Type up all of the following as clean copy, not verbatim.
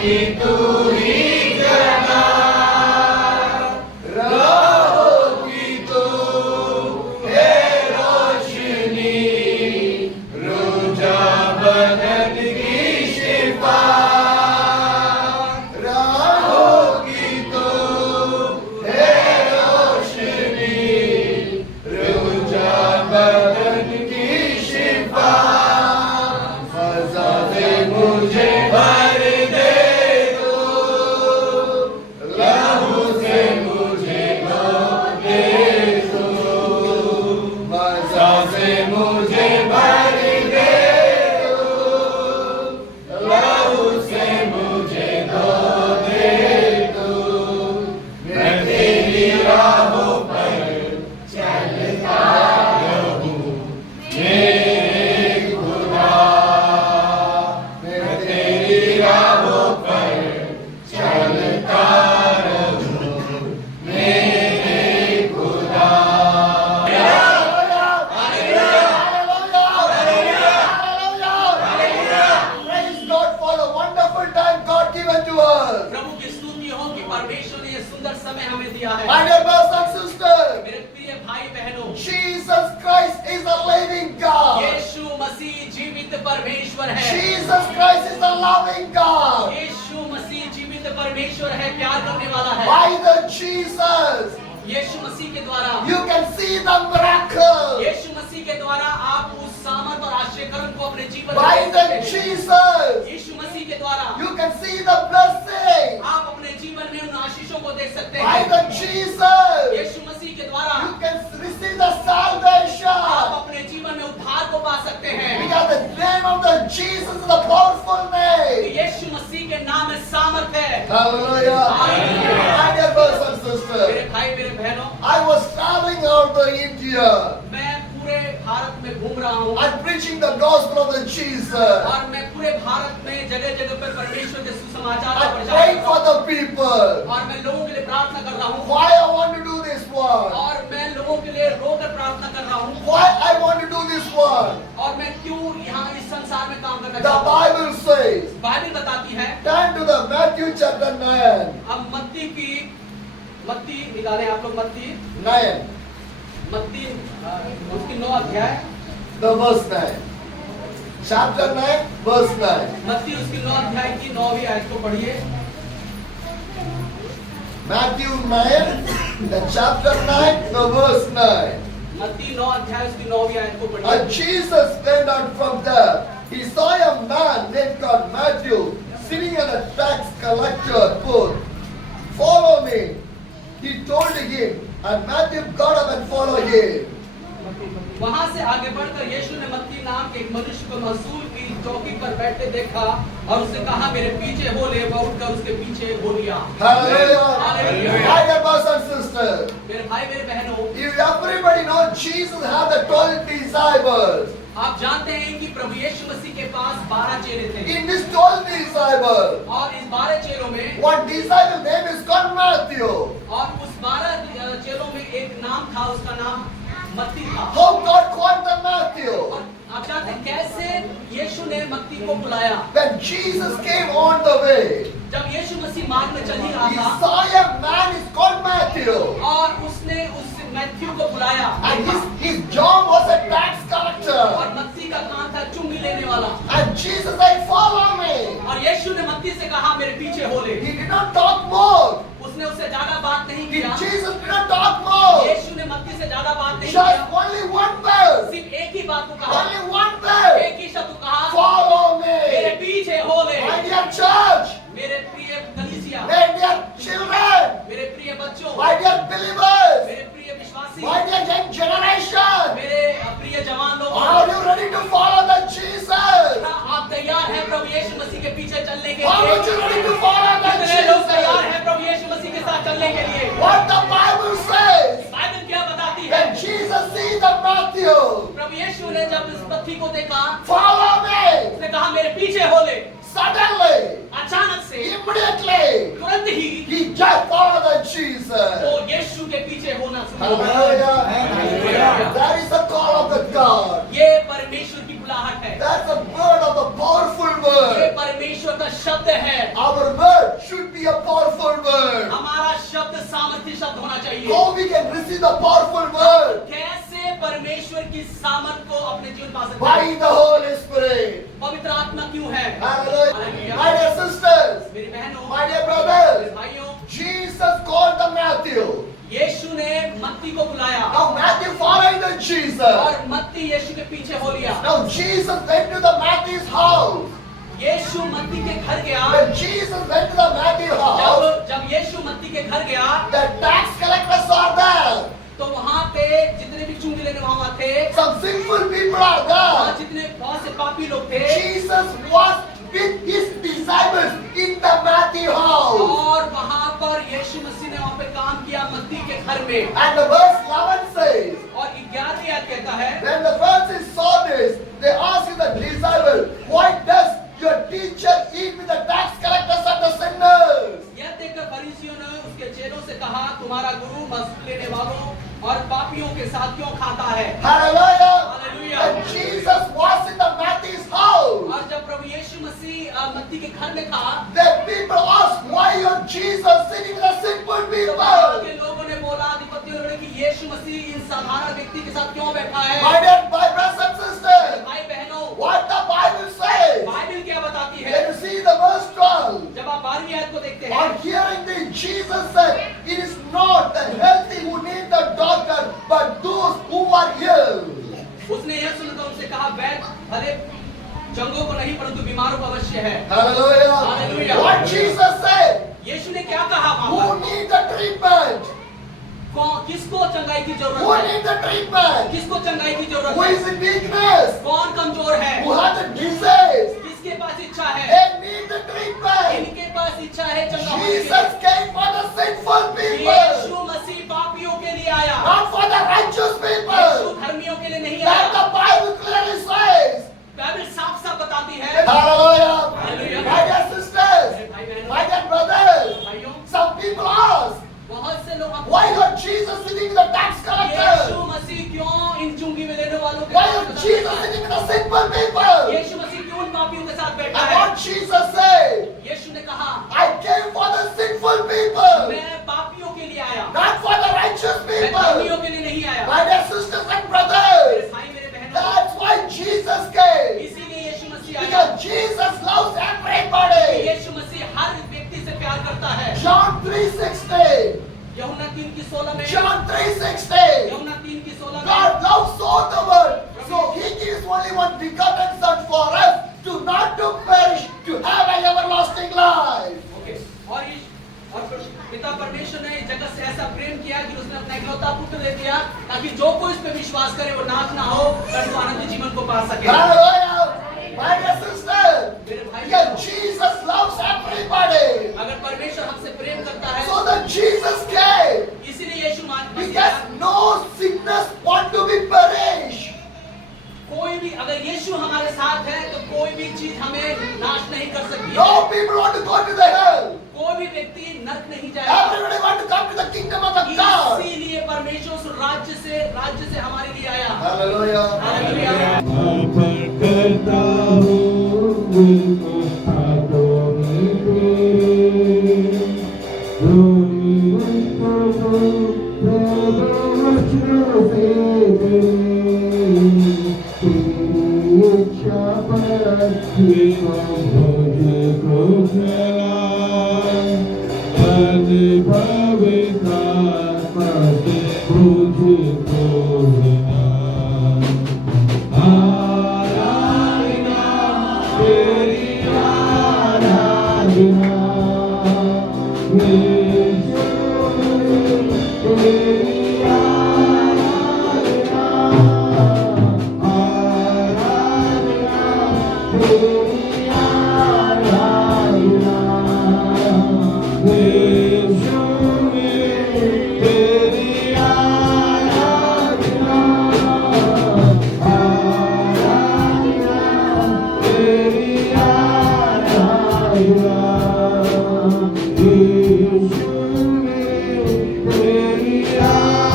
की तू ही जना, राहों की तू है रोशनी, रुझा बदन की शिफा, राहों की तू है रोशनी, रुझा बदन की शिफा, फज़ा से मुझे भर दे तू, लहू से मुझे धो दे तू, फज़ा से मुझे भर दे तू, लहू से मुझे धो दे तू, मैं तेरी राहों पर चलता रहूं मेरे खुदा, मैं तेरी राहों पर चलता रहूं मेरे खुदा। Praise God for the wonderful time God given to us. प्रभु की स्तुति हो कि परमेश्वर ने ये सुंदर समय हमें दिया है। My dear brothers and sisters, मेरे प्रिय भाई बहनों, Jesus Christ is the living God. यीशु मसीह जीवित परमेश्वर है। Jesus Christ is the loving God. यीशु मसीह जीवित परमेश्वर है, प्यार करने वाला है। By the Jesus, यीशु मसीह के द्वारा, you can see the miracle. यीशु मसीह के द्वारा आप उस सामर्थ और आश्चर्यकरण को अपने जीवन में By देख the सकते हैं। Jesus, यीशु मसीह के द्वारा you can see the blessing. आप अपने जीवन में उन आशीषों को देख सकते By हैं। the Jesus, यीशु मसीह के द्वारा you can receive the salvation. आप अपने जीवन में उद्धार को पा सकते हैं। Because the name of the Jesus is a powerful name. यीशु मसीह के नाम में सामर्थ है। Hallelujah. Hallelujah. My dear brothers and मेरे sisters, भाई मेरे बहनों, I was traveling out to India मैं पूरे भारत में घूम रहा हूँ and preaching the gospel of the Jesus. और मैं पूरे भारत में जगह जगह पर परमेश्वर के सुसमाचार का I प्रचार prayed कर for रहा the people. हूँ और मैं लोगों के लिए प्रार्थना कर रहा हूँ Why I want to do this one? और मैं लोगों के लिए रोकर प्रार्थना कर रहा हूँ Why I want to do this one? और मैं क्यों यहाँ इस संसार में काम करना The चाहता हूँ। Bible says, बाइबल बताती है, turn to the Matthew chapter 9. हम मत्ती निकालें आप लोग, मत्ती 9. उसकी 9 अध्याय, The verse 9. Chapter 9, verse 9. मत्ती उसकी 9 अध्याय की 9वीं आयत को पढ़िए। Matthew 9, the chapter 9, the verse 9. मत्ती 9 अध्याय उसकी 9वीं आयत को पढ़िए। And Jesus went out from there. He saw a man named called Matthew sitting at a tax collector booth. Follow me, he told him, and Matthew got up and followed him. वहां से आगे बढ़कर यीशु ने मत्ती नाम के एक मनुष्य को महसूल की चौकी पर बैठे देखा और उसने कहा, मेरे पीछे हो ले। वह उठकर उसके पीछे हो लिया। Hallelujah. Hallelujah. My dear brothers and sisters, मेरे भाई मेरे बहनों, everybody knows Jesus had the 12 disciples. आप जानते हैं कि प्रभु यीशु मसीह के पास 12 चेले थे In this 12 disciples, और इस 12 चेलों में one disciple name is called Matthew. और उस 12 चेलों में एक नाम था, उसका नाम मत्ती था। How God called the Matthew? और आप जानते हैं कैसे यीशु ने मत्ती को बुलाया? When Jesus came on the way, जब यीशु मसीह मार्ग में चल ही रहा he था saw a man is called Matthew. और उसने उस मैथ्यू को बुलाया And his job was a tax collector. और मत्ती का काम था चुंगी लेने वाला। And Jesus said, follow me. और यीशु ने मत्ती से कहा, मेरे पीछे हो ले। He did not talk more. उसने उससे ज्यादा बात नहीं किया। Jesus did not talk more. यीशु ने मत्ती से ज्यादा बात नहीं Just किया। only one word. सिर्फ एक ही बात को कहा, Only one word. एक ही शब्द को कहा, Follow मेरे me. पीछे हो ले। My dear church. मेरे प्रिय कलीसिया, My dear children. मेरे प्रिय बच्चों, My dear believers. मेरे प्रिय विश्वासी, My dear young generation. मेरे प्रिय जवान लोग, Are you ready to follow the Jesus? आप तैयार हैं प्रभु यीशु मसीह के पीछे चलने के Are you लिए? ready to follow the कितने लोग तैयार Jesus? हैं प्रभु यीशु मसीह के साथ चलने के लिए? What the Bible says. Bible क्या बताती है? When Jesus sees the Matthew, प्रभु यीशु ने जब इस पत्थी को देखा, follow me. उसने कहा, मेरे पीछे हो ले। Suddenly, अचानक से, immediately, तुरंत ही he just followed the Jesus. वो यीशु के पीछे होना शुरू हो गया। Hallelujah. That is the call of the God. ये परमेश्वर की बुलाहट है। That's the word of the powerful ये word. परमेश्वर परमेश्वर का शब्द है। Our word should be a powerful word. हमारा शब्द सामर्थ्य शब्द होना चाहिए। How we can receive the powerful word? कैसे परमेश्वर की सामर्थ को अपने जीवन पा सकते By हैं? the Holy Spirit. पवित्र आत्मा क्यों है? Hallelujah. My dear sisters, मेरी बहनों, my dear brothers, मेरे भाइयों, Jesus called the Matthew. यीशु ने मत्ती को बुलाया Now Matthew followed the Jesus. और मत्ती यीशु के पीछे हो लिया। Now Jesus went to the Matthew's house. यीशु मत्ती के घर गया। When Jesus went to the Matthew's house, जब यीशु मत्ती के घर गया the tax collectors are there. तो वहाँ पे जितने भी चुंगी लेने वहाँ थे, Some sinful people are वहाँ there. जितने बहुत से पापी लोग थे, Jesus was with his disciples in the Matthew house. और वहाँ पर यीशु मसीह ने वहाँ पे काम किया मत्ती के घर में। And the verse 11 says, और 11 आयत कहता है, when the Pharisees saw this, they asked the disciples, why does your teacher eat with the tax collectors and the sinners? यह देखकर फरीसियों ने उसके चेलों से कहा, तुम्हारा गुरु मजदूर लेने वालों और पापियों के साथ क्यों खाता है? Hallelujah! Hallelujah. When Jesus was in the Matthew's house, और जब प्रभु यीशु मसीह मत्ती के घर में था, the people asked, why your Jesus sitting with the sinful तो people? वहाँ के लोगों ने बोला, अधिपतियों ने कि यीशु मसीह इन साधारण व्यक्ति के साथ क्यों बैठा है? My dear brothers and sisters, भाई बहनों, what the Bible says, Bible क्या बताती है? when you see the verse 12, जब आप 12वीं आयत को देखते हैं, on hearing this, Jesus said, it is not the healthy who need the doctor, but those who are ill. उसने यह सुनकर उनसे कहा, वैद्य भले चंगों को नहीं परंतु बीमारों को अवश्य है। Hallelujah. Hallelujah. What Jesus said, यीशु ने क्या कहा वहाँ who पर? need the treatment? किसको चंगाई की Who जरूरत है? need the treatment? किसको चंगाई की जरूरत Who है? is in weakness? कौन कमजोर है? Who has the disease? किसके पास इच्छा है? They need the treatment. इनके पास इच्छा है चंगा होने के Jesus लिए। came for the sinful यीशु people, मसीह पापियों के लिए आया, not for the righteous यीशु people. धर्मियों के लिए नहीं That आया। the Bible clearly says. Bible साफ साफ बताती है। Hallelujah. Hallelujah. My dear sisters, भाई बहनों, my dear brothers, भाइयों, some people ask, बहुत से लोग हमसे why your Jesus sitting with the tax यीशु collector? मसीह क्यों इन चुंगी में लेने वालों के Why साथ your बैठा Jesus है? sitting with the sinful people? यीशु मसीह क्यों उन पापियों के साथ बैठा And है? what Jesus said, यीशु ने कहा, I came for the sinful people, मैं पापियों के लिए आया, not for the righteous मैं people. धर्मियों के लिए नहीं आया। My dear sisters and मेरे brothers, भाई मेरे बहनों, that's why Jesus came. इसीलिए यीशु मसीह आया। Because Jesus loves everybody. यीशु मसीह हर व्यक्ति से प्यार करता है। John 3:16. यूहन्ना 3:16 में, John 3:16. यूहन्ना 3:16 में, God loves so the world, so He gives only one begotten Son for us, to not to perish, to have an everlasting life. Okay, और पिता परमेश्वर ने इस जगत से ऐसा प्रेम किया कि उसने अपना इकलौता पुत्र दे दिया ताकि जो कोई इस पे विश्वास करे वो नाश ना हो परंतु अनंत जीवन को पा सके। Hallelujah, my dear sister. मेरे भाई Because बहनों, Jesus loves everybody. अगर परमेश्वर हमसे प्रेम करता है, So that Jesus came. इसीलिए यीशु मसीह Because no sickness want to be perished. कोई भी अगर यीशु हमारे साथ है तो कोई भी चीज हमें नाश नहीं कर सकती है। No people want to go to the hell. कोई भी व्यक्ति नरक नहीं जाएगा। Everybody want to come to the kingdom of the God. इसीलिए परमेश्वर उस राज्य से हमारे लिए आया। Hallelujah. हालेलुया। अर्पण करता हूँ उनको हाथों में तेरे, रोनी उनको प्रभु वचनों से तेरे, तेरी इच्छा पर देखो मुझको चला, पवित्र आत्मा से मुझको मिला। आराधना तेरी आराधना, यीशु तेरी आराधना, आराधना तेरी आराधना, यीशु तेरी आराधना, तेरी आराधना, यीशु तेरी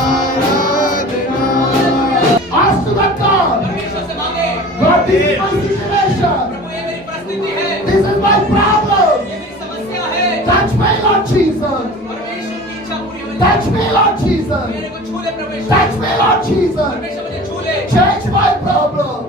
आराधना। Ask to the God. परमेश्वर से मांगे, God, this is my situation. प्रभु ये मेरी परिस्थिति है, This is my problem. Lord Jesus. मेरे को छू ले प्रभु यीशु। Touch me, Lord Jesus. परमेश्वर मुझे छू ले। Change my problem.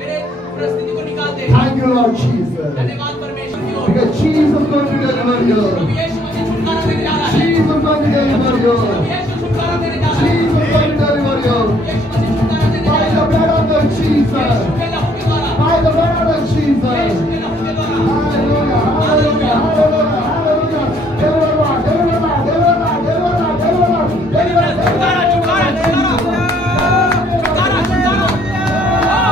मेरे परिस्थिति को निकाल दे। Thank you, Lord Jesus. धन्यवाद परमेश्वर की ओर। Because Jesus is going to deliver you. प्रभु यीशु मुझे छुटकारा देने जा रहा है। Jesus is going to deliver you. प्रभु यीशु छुटकारा देने जा रहा है। Jesus is going to deliver you. यीशु मुझे छुटकारा देने जा By रहा the है। blood of the Jesus. यीशु के लहू के द्वारा। By the blood of Jesus. यीशु के लहू के द्वारा। Hallelujah. Hallelujah. Hallelujah. Hallelujah. Deliver, Lord. Deliver, Lord. Deliver, Lord. Deliver, Lord. Deliver, Lord. Deliver, Lord. छुटकारा छुटकारा छुटकारा छुटकारा छुटकारा।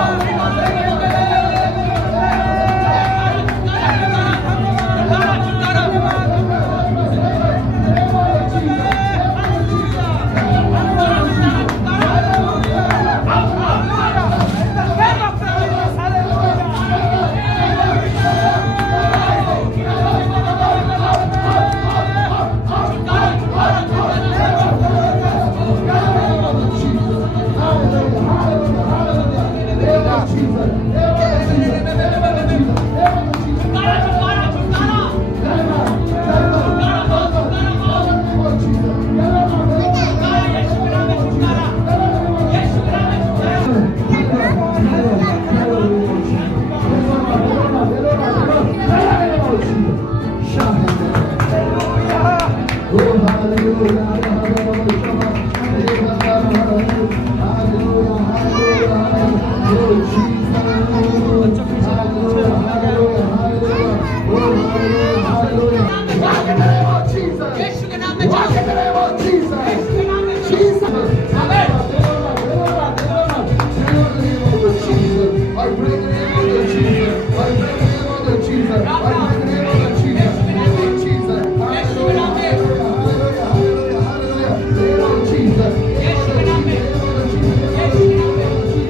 यीशु के नाम में Walk in the name of Jesus. यीशु के नाम में Jesus. आमेन। I pray in the name of the Jesus. I pray in the name of the Jesus. I pray in the name of the Jesus. Name of Jesus. Hallelujah. Hallelujah. Hallelujah. Hallelujah. Name of Jesus. यीशु के नाम में यीशु के नाम में यीशु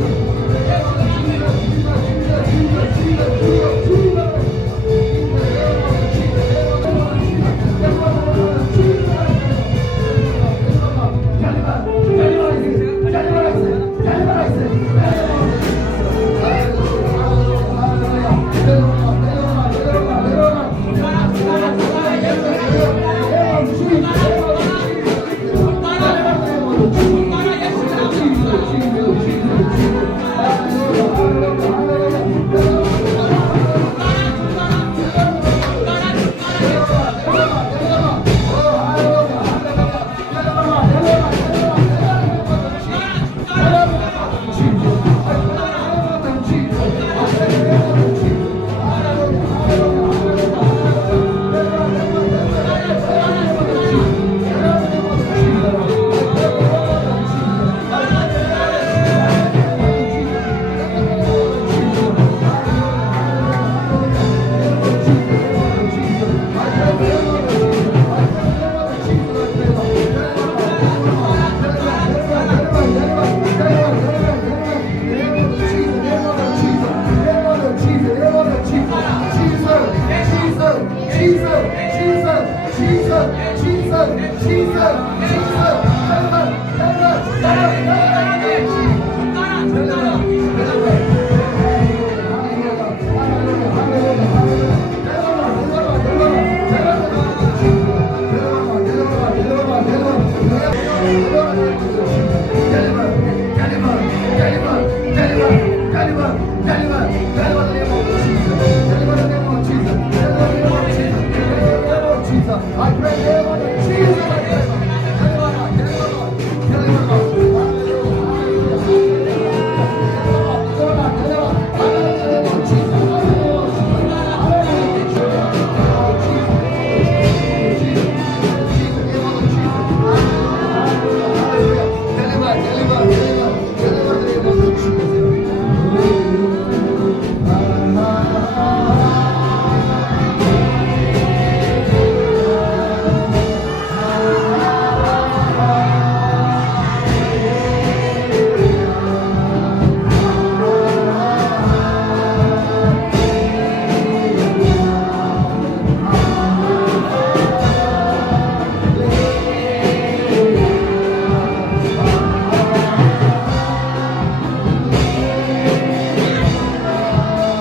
के नाम में Jesus.